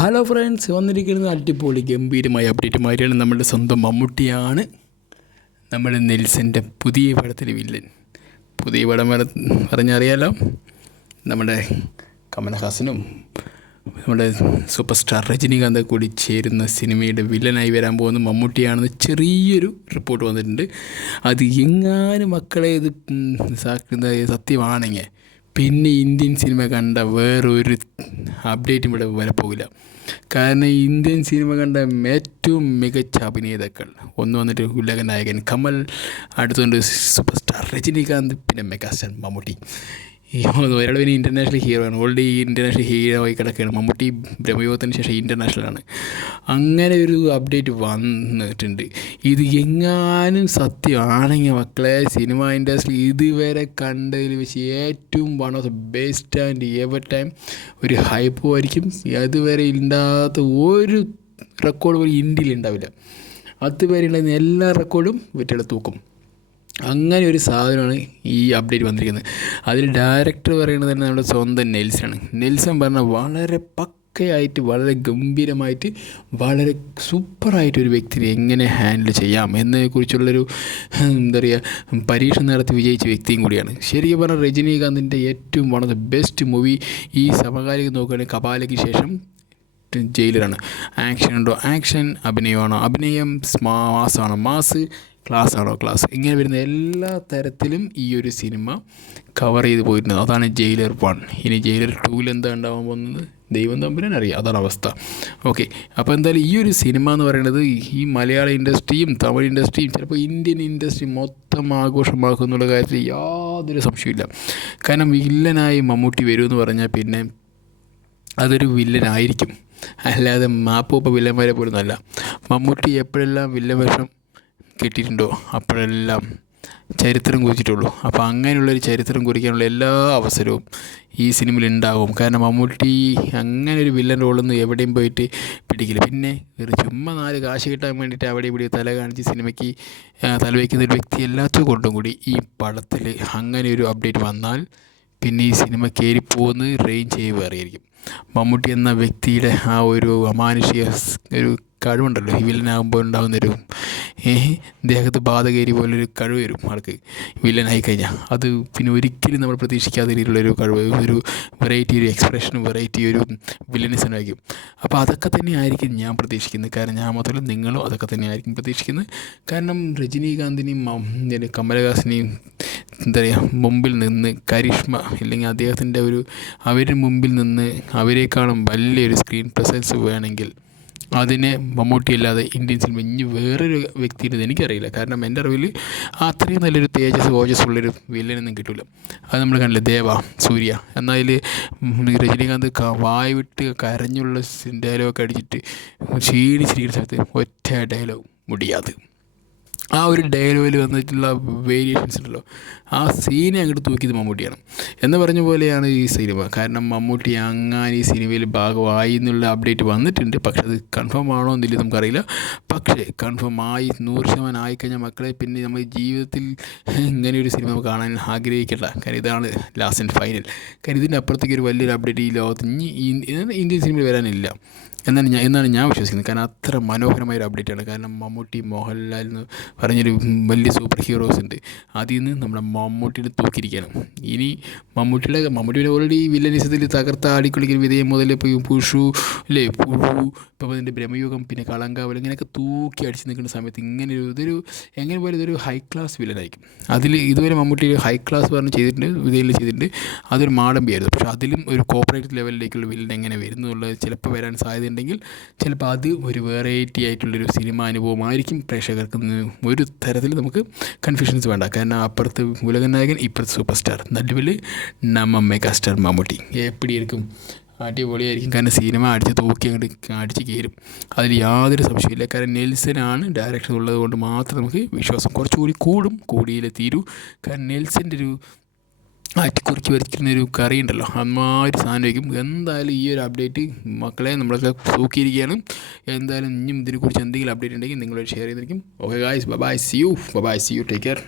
Hello friends, വന്നിരിക്കുന്നത് അടിപൊളി ഗംഭീരമായ അപ്ഡേറ്റുമാരിയാണ്. നമ്മുടെ സ്വന്തം മമ്മൂട്ടിയാണ് നമ്മുടെ നെൽസൻ്റെ പുതിയ പടത്തിലെ വില്ലൻ. പുതിയ പടം പറഞ്ഞറിയാലോ, നമ്മുടെ കമൽഹാസനും നമ്മുടെ സൂപ്പർ സ്റ്റാർ രജനീകാന്ത് കൂടി ചേരുന്ന സിനിമയുടെ വില്ലനായി വരാൻ പോകുന്ന മമ്മൂട്ടിയാണെന്ന് ചെറിയൊരു റിപ്പോർട്ട് വന്നിട്ടുണ്ട്. അത് എങ്ങാനും മക്കളെ ഇത് സത്യമാണെങ്കിൽ പിന്നെ ഇന്ത്യൻ സിനിമ കണ്ട വേറൊരു അപ്ഡേറ്റും ഇവിടെ വരപ്പോകില്ല. കാരണം ഇന്ത്യൻ സിനിമ കണ്ട ഏറ്റവും മികച്ച അഭിനേതാക്കൾ ഒന്ന് വന്നിട്ട് ഉലക നായകൻ കമൽ, അടുത്തുകൊണ്ട് സൂപ്പർ സ്റ്റാർ രജനീകാന്ത്, പിന്നെ മെഗാസ്റ്റാർ മമ്മൂട്ടി. ഒരാൾ പിന്നെ ഇൻ്റർനാഷണൽ ഹീറോ ആണ്. ഓൾറെഡി ഇൻ്റർനാഷണൽ ഹീറോ ആയി കിടക്കുകയാണ് മമ്മൂട്ടി. ബ്രഹ്മയുഗത്തിന് ശേഷം ഇൻ്റർനാഷണലാണ്. അങ്ങനെ ഒരു അപ്ഡേറ്റ് വന്നിട്ടുണ്ട്. ഇത് എങ്ങാനും സത്യമാണെങ്കിൽ മക്കളെ, സിനിമ ഇൻഡസ്ട്രി ഇതുവരെ കണ്ടതിൽ വെച്ച് ഏറ്റവും one of the best and ever time ഒരു ഹൈപ്പും ആയിരിക്കും. അതുവരെ ഇല്ലാത്ത ഒരു റെക്കോർഡ് പോലും ഇന്ത്യയിൽ ഉണ്ടാവില്ല. അതുവരെ ഉണ്ടായിരുന്ന എല്ലാ റെക്കോർഡും വെറ്റികളെ തൂക്കും. അങ്ങനെ ഒരു സാധനമാണ് ഈ അപ്ഡേറ്റ് വന്നിരിക്കുന്നത്. അതിൽ ഡയറക്ടർ പറയുന്നത് തന്നെ നമ്മുടെ സ്വന്തം നെൽസനാണ്. നെൽസൺ പറഞ്ഞാൽ വളരെ പക്കയായിട്ട്, വളരെ ഗംഭീരമായിട്ട്, വളരെ സൂപ്പറായിട്ടൊരു വ്യക്തിനെ എങ്ങനെ ഹാൻഡിൽ ചെയ്യാം എന്നതിനെക്കുറിച്ചുള്ളൊരു എന്താ പറയുക പരീക്ഷണം നടത്തി വിജയിച്ച വ്യക്തിയും കൂടിയാണ്. ശരിക്കും പറഞ്ഞാൽ രജനീകാന്തിൻ്റെ ഏറ്റവും one of the best movie ഈ സമകാലിക നോക്കുകയാണെങ്കിൽ കപാലയ്ക്ക് ശേഷം ജയിലറാണ്. ആക്ഷൻ ഉണ്ടോ ആക്ഷൻ, അഭിനയമാണോ അഭിനയം, മാസാണോ മാസ്, ക്ലാസ് ആണോ ക്ലാസ്, ഇങ്ങനെ വരുന്ന എല്ലാ തരത്തിലും ഈ ഒരു സിനിമ കവർ ചെയ്ത് പോയിട്ടുണ്ട്. അതാണ് ജയിലർ 1. ഇനി ജയിലർ 2 എന്താ ഉണ്ടാവാൻ പോകുന്നത് ദൈവം തമ്പുരാൻ അറിയാം. അതാണ് അവസ്ഥ. ഓക്കെ, അപ്പോൾ എന്തായാലും ഈ ഒരു സിനിമ എന്ന് പറയുന്നത് ഈ മലയാള ഇൻഡസ്ട്രിയും തമിഴ് ഇൻഡസ്ട്രിയും ചിലപ്പോൾ ഇന്ത്യൻ ഇൻഡസ്ട്രി മൊത്തം ആഘോഷമാക്കും എന്നുള്ള കാര്യത്തിൽ യാതൊരു സംശയമില്ല. കാരണം വില്ലനായി മമ്മൂട്ടി വരുമെന്ന് പറഞ്ഞാൽ പിന്നെ അതൊരു വില്ലനായിരിക്കും, അല്ലാതെ മാപ്പൂപ്പ വില്ലന്മാരെ പോലും അല്ല. മമ്മൂട്ടി എപ്പോഴെല്ലാം വില്ലൻ വേഷം കിട്ടിയിട്ടുണ്ടോ അപ്പോഴെല്ലാം ചരിത്രം കുറിച്ചിട്ടുള്ളൂ. അപ്പോൾ അങ്ങനെയുള്ളൊരു ചരിത്രം കുറിക്കാനുള്ള എല്ലാ അവസരവും ഈ സിനിമയിൽ ഉണ്ടാകും. കാരണം മമ്മൂട്ടി അങ്ങനെ ഒരു വില്ലൻ റോളൊന്നും എവിടെയും പോയിട്ട് പിടിക്കില്ല. പിന്നെ ചുമ്മാ 4 കാശ് കിട്ടാൻ വേണ്ടിയിട്ട് അവിടെ ഇവിടെ തല കാണിച്ച് സിനിമയ്ക്ക് തലവയ്ക്കുന്ന ഒരു വ്യക്തി എല്ലാത്തും കൊണ്ടും കൂടി ഈ പടത്തിൽ അങ്ങനെ ഒരു അപ്ഡേറ്റ് വന്നാൽ പിന്നെ ഈ സിനിമ കയറിപ്പോകുന്നത് റേഞ്ച് ചെയ്യുക അറിയായിരിക്കും. മമ്മൂട്ടി എന്ന വ്യക്തിയുടെ ആ ഒരു അമാനുഷിക ഒരു കഴിവുണ്ടല്ലോ, ഈ വില്ലനാകുമ്പോൾ ഉണ്ടാകുന്നൊരു ദേഹത്ത് ബാധകേരി പോലൊരു കഴിവ് വരും ആൾക്ക് വില്ലനായി കഴിഞ്ഞാൽ. അത് പിന്നെ ഒരിക്കലും നമ്മൾ പ്രതീക്ഷിക്കാത്ത രീതിയിലുള്ളൊരു കഴിവ്, ഒരു വെറൈറ്റി, ഒരു എക്സ്പ്രഷനും വെറൈറ്റി ഒരു വില്ലനിസം ആയിരിക്കും. അപ്പോൾ അതൊക്കെ തന്നെ ആയിരിക്കും ഞാൻ പ്രതീക്ഷിക്കുന്നത്. കാരണം ഞാൻ മാത്രമല്ല നിങ്ങളും അതൊക്കെ തന്നെ ആയിരിക്കും പ്രതീക്ഷിക്കുന്നത്. കാരണം രജനീകാന്തിനെയും കമലഹാസനെയും എന്താ പറയുക മുമ്പിൽ നിന്ന് കരിഷ്മ ഇല്ലെങ്കിൽ അദ്ദേഹത്തിൻ്റെ അവരുടെ മുമ്പിൽ നിന്ന് അവരെക്കാളും വലിയൊരു സ്ക്രീൻ പ്രസൻസ് വേണമെങ്കിൽ അതിനെ മമ്മൂട്ടി അല്ലാതെ ഇന്ത്യൻ സിനിമ ഇനി വേറൊരു വ്യക്തിയുടെ എനിക്കറിയില്ല. കാരണം എൻ്റെ അറിവിൽ അത്രയും നല്ലൊരു ഓജസ്സുള്ളൊരു വില്ലനൊന്നും കിട്ടില്ല. അത് നമ്മൾ കണ്ടില്ലേ ദേവ, സൂര്യ. എന്നാൽ രജനീകാന്ത് വായ വിട്ട് കരഞ്ഞുള്ള ഡയലോഗൊക്കെ അടിച്ചിട്ട് ക്ഷീണിച്ചിരിക്കുന്ന സ്ഥലത്ത് ഒറ്റ ഡയലോഗ് മുടിയാതെ, ആ ഒരു ഡയലോഗിൽ വന്നിട്ടുള്ള വേരിയേഷൻസ് ഉണ്ടല്ലോ, ആ സീനെ അങ്ങോട്ട് തൂക്കിയത് മമ്മൂട്ടിയാണ് എന്ന് പറഞ്ഞ പോലെയാണ് ഈ സിനിമ. കാരണം മമ്മൂട്ടി അങ്ങനെ ഈ സിനിമയിൽ ഭാഗമായി എന്നുള്ള അപ്ഡേറ്റ് വന്നിട്ടുണ്ട്. പക്ഷെ അത് കൺഫേം ആണോ എന്നില്ല നമുക്കറിയില്ല. പക്ഷേ കൺഫേം ആയി 100% ആയിക്കഴിഞ്ഞാൽ മക്കളെ പിന്നെ നമ്മൾ ജീവിതത്തിൽ ഇങ്ങനെയൊരു സിനിമ കാണാൻ ആഗ്രഹിക്കേണ്ട. കാരണം ഇതാണ് ലാസ്റ്റ് ആൻഡ് ഫൈനൽ. കാരണം ഇതിൻ്റെ അപ്പുറത്തേക്ക് ഒരു വലിയൊരു അപ്ഡേറ്റ് ഈ ലോകത്ത് ഇനി ഇന്ത്യൻ സിനിമയിൽ വരാനില്ല എന്നാണ് ഞാൻ വിശ്വസിക്കുന്നത്. കാരണം അത്ര മനോഹരമായൊരു അപ്ഡേറ്റാണ്. കാരണം മമ്മൂട്ടി, മോഹൻലാൽ എന്ന് പറഞ്ഞൊരു വലിയ സൂപ്പർ ഹീറോസ് ഉണ്ട്. അതിൽ നിന്ന് നമ്മുടെ മമ്മൂട്ടിയുടെ തൂക്കിയിരിക്കുകയാണ്. ഇനി മമ്മൂട്ടിയുടെ ഓൾറെഡി വില്ലനിസത്തിൽ തകർത്ത ആടിക്കുളിക്കുന്ന വിധേയം മുതൽ ഇപ്പോൾ പുഷു അല്ലേ, ഇപ്പോൾ അതിൻ്റെ ബ്രഹ്മയുഗം, പിന്നെ കളങ്കാവൽ, ഇങ്ങനെയൊക്കെ തൂക്കി അടിച്ച് നിൽക്കുന്ന സമയത്ത് എങ്ങനെ പോലെ ഇതൊരു ഹൈ ക്ലാസ് വില്ലനായിരിക്കും. അതിൽ ഇതുവരെ മമ്മൂട്ടി ഹൈ ക്ലാസ് പറഞ്ഞ് ചെയ്തിട്ടുണ്ട്. അതൊരു മാടമ്പിയായിരുന്നു. പക്ഷേ അതിലും ഒരു കോർപ്പറേറ്റ് ലെവലിലേക്കുള്ള വില്ലൻ എങ്ങനെ വരുന്നുള്ളത് ചിലപ്പോൾ വരാൻ സാധ്യതയുണ്ടെങ്കിൽ ചിലപ്പോൾ അത് ഒരു വെറൈറ്റി ആയിട്ടുള്ളൊരു സിനിമ അനുഭവമായിരിക്കും പ്രേക്ഷകർക്ക്. ഒരു തരത്തിൽ നമുക്ക് കൺഫ്യൂഷൻസ് വേണ്ട. കാരണം അപ്പുറത്ത് ഉലകൻ നായകൻ, ഇപ്പുറത്ത് സൂപ്പർ സ്റ്റാർ, നടുവിൽ നമ്മ മെഗാസ്റ്റാർ മമ്മൂട്ടി. എപ്പിടി ഇരിക്കും, അടിപൊളിയായിരിക്കും. കാരണം സിനിമ അടിച്ച് കയറും, അതിൽ യാതൊരു സംശയമില്ല. കാരണം നെൽസനാണ് ഡയറക്ഷൻ ഉള്ളത് കൊണ്ട് മാത്രം നമുക്ക് വിശ്വാസം കുറച്ചുകൂടി കൂടിയില്ലേ തീരൂ. കാരണം നെൽസൻ്റെ ഒരു ആറ്റിക്കുറിച്ച് വരച്ചിരുന്നൊരു കറി ഉണ്ടല്ലോ, അമ്മാതിരി സാധനമായിരിക്കും. എന്തായാലും ഈ ഒരു അപ്ഡേറ്റ് മക്കളെ നമ്മളൊക്കെ തൂക്കിയിരിക്കുകയാണ്. എന്തായാലും ഇനിയും ഇതിനെക്കുറിച്ച് എന്തെങ്കിലും അപ്ഡേറ്റ് ഉണ്ടെങ്കിൽ നിങ്ങളോട് ഷെയർ ചെയ്തിരിക്കും. Okay guys, bye see you, take care.